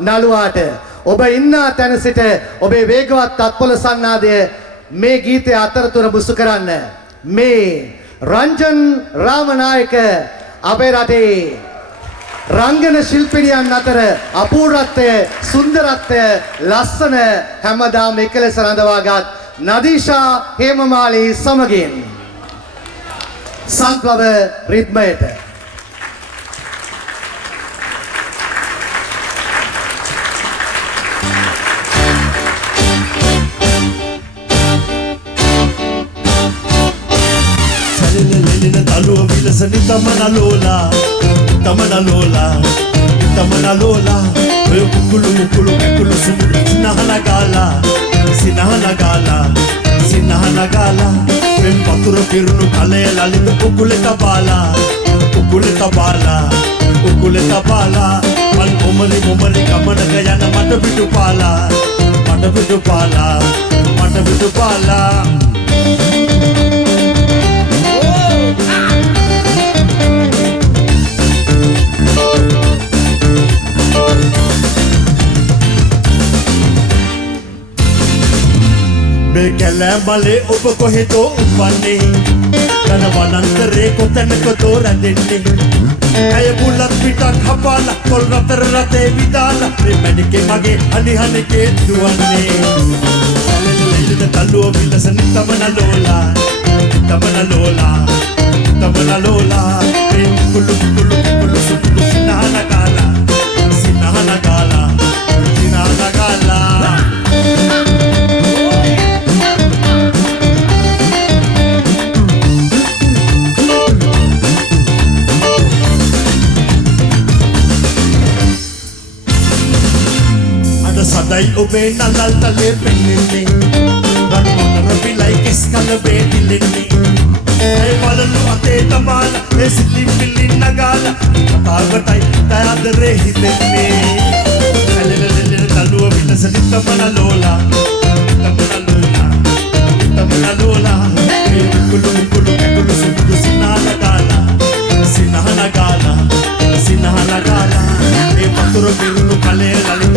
නළුවාට ඔබ ඉන්නා තැන සිට ඔබේ වේගවත් තත්පොළ සන්නාදය මේ ගීතය අතරතුර බුසු කරන්න. මේ රංජන් රාමනායක අපේ රටේ රංගන ශිල්පිනියන් අතර අපූර්වත්වය, සුන්දරත්වය, ලස්සන හැමදාම එකලෙස රඳවාගත් නදීෂා හේමමාලි සමගින් Sunflower රිද්මයට Taluwa vilasani tamana lola Oyo kukulu sumulu Sinahana gala Pem patura pirunu kale lalita ukule tabala Mal omari kamana gayana mata bidu pala Kැලෑමලේ ඔබ කොහෙදෝ උපන්නේ ධන වනන්තරේ කොතැනකදෝ රැඳෙන්නේ ඇය බුලත් පිටක් හපාලා පොල් රතර රතේ විදාලා මේ මැණිකේ මගේ අනිහනකේ දුවන්නේ සැලෙලෙලෙල තලුව විලසනි තමන ලෝලා මේ කුළු සුපුළු සිනහන ගාලා Sadai obe nalal tale penninne Ranmona rabilai kiskala bedilenne Ay palalu ate tamala Esili pili nagala Matagatai tayadare hitenne Alelelele taluwa vilasani tamana lola Kulu sumulu sinahana gala E paturo pirunu kale lali